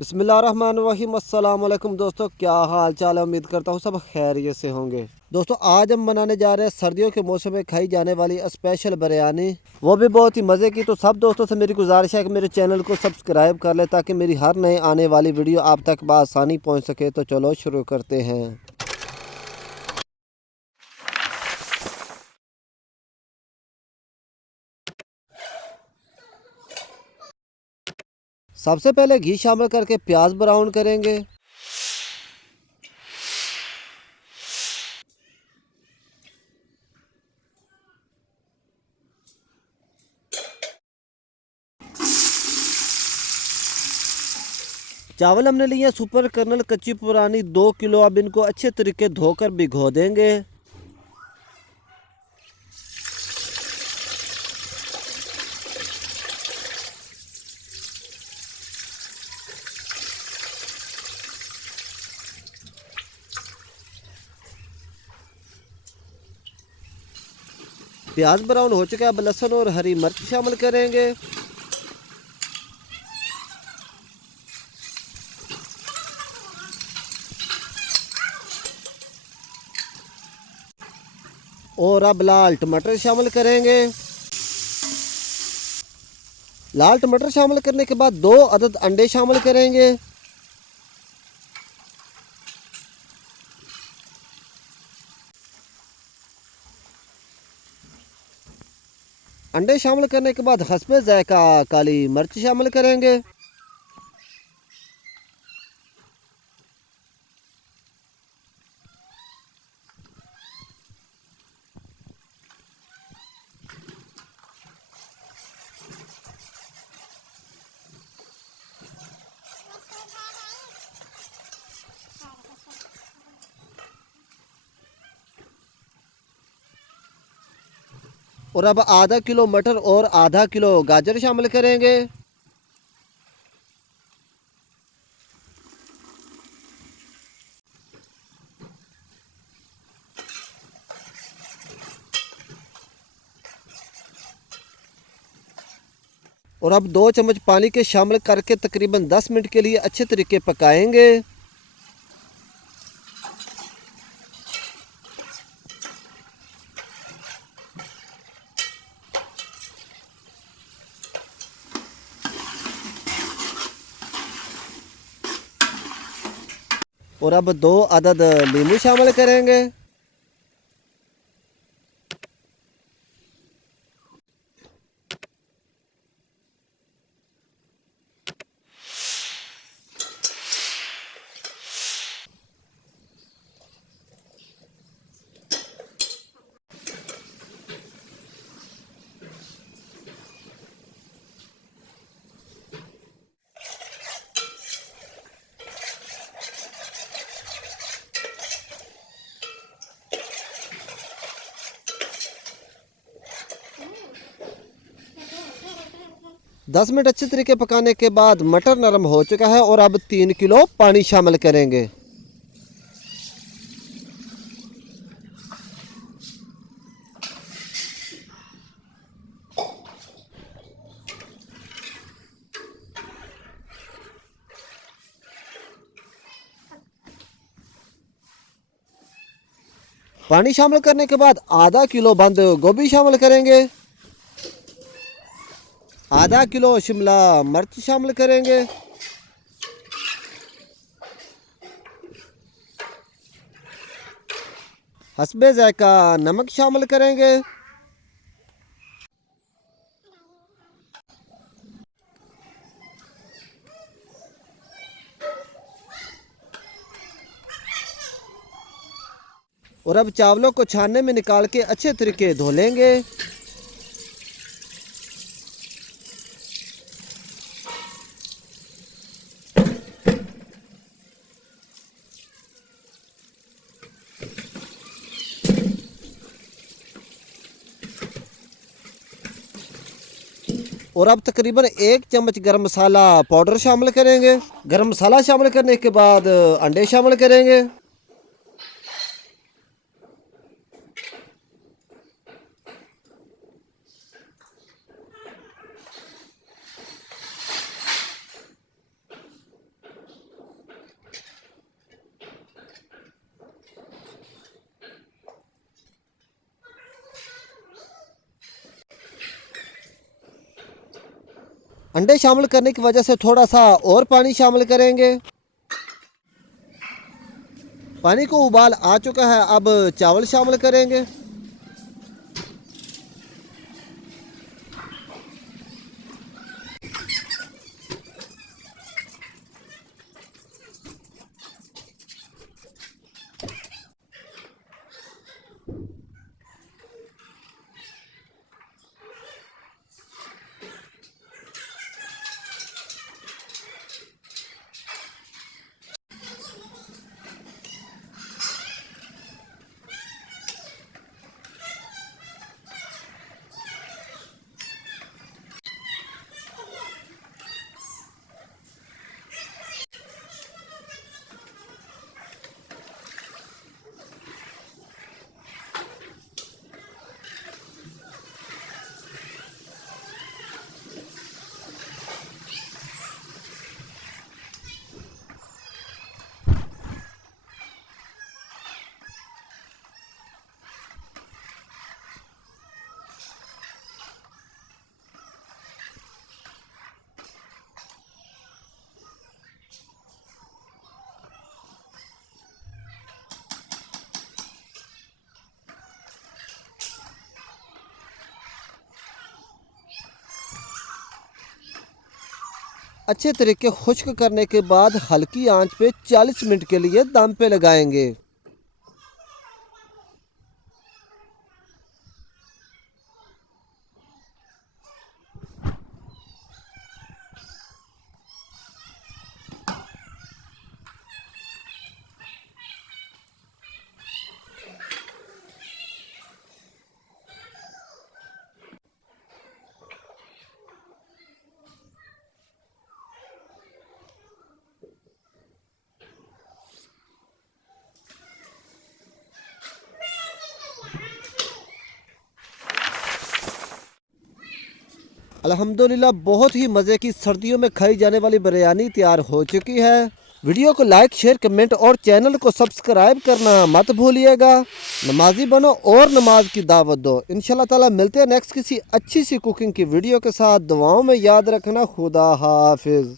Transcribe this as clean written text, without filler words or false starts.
बिस्मिल्लाहिर्रहमानिर्रहीम। अस्सलाम वालेकुम दोस्तों, क्या हाल चाल है। उम्मीद करता हूँ सब खैरियत से होंगे। दोस्तों आज हम बनाने जा रहे हैं सर्दियों के मौसम में खाई जाने वाली स्पेशल बिरयानी, वो भी बहुत ही मज़े की। तो सब दोस्तों से मेरी गुजारिश है कि मेरे चैनल को सब्सक्राइब कर ले ताकि मेरी हर नए आने वाली वीडियो आप तक बआसानी पहुँच सके। तो चलो शुरू करते हैं। सबसे पहले घी शामिल करके प्याज ब्राउन करेंगे। चावल हमने लिए सुपर कर्नल कच्ची पुरानी 2 किलो। अब इनको अच्छे तरीके धोकर भिगो देंगे। प्याज ब्राउन हो चुका है। अब लहसुन और हरी मिर्च शामिल करेंगे। और अब लाल टमाटर शामिल करेंगे। लाल टमाटर शामिल करने के बाद 2 अदद अंडे शामिल करेंगे। अंडे शामिल करने के बाद हस्बे जायका काली मिर्च शामिल करेंगे। और अब आधा किलो मटर और आधा किलो गाजर शामिल करेंगे। और अब 2 चम्मच पानी के शामिल करके तकरीबन 10 मिनट के लिए अच्छे तरीके पकाएंगे। और अब 2 अदद नींबू शामिल करेंगे। 10 मिनट अच्छे तरीके पकाने के बाद मटर नरम हो चुका है। और अब 3 किलो पानी शामिल करेंगे। पानी शामिल करने के बाद आधा किलो बंद गोभी शामिल करेंगे। आधा किलो शिमला मिर्च शामिल करेंगे। हस्बे जायका नमक शामिल करेंगे। और अब चावलों को छानने में निकाल के अच्छे तरीके धो लेंगे। और अब तकरीबन 1 चम्मच गरम मसाला पाउडर शामिल करेंगे। गरम मसाला शामिल करने के बाद अंडे शामिल करेंगे। अंडे शामिल करने की वजह से थोड़ा सा और पानी शामिल करेंगे। पानी को उबाल आ चुका है, अब चावल शामिल करेंगे। अच्छे तरीके खुश्क करने के बाद हल्की आंच पे 40 मिनट के लिए दम पे लगाएंगे। अल्हम्दुलिल्लाह बहुत ही मज़े की सर्दियों में खाई जाने वाली बिरयानी तैयार हो चुकी है। वीडियो को लाइक, शेयर, कमेंट और चैनल को सब्सक्राइब करना मत भूलिएगा। नमाजी बनो और नमाज की दावत दो। इंशाल्लाह ताला मिलते हैं नेक्स्ट किसी अच्छी सी कुकिंग की वीडियो के साथ। दुआओं में याद रखना। खुदा हाफिज़।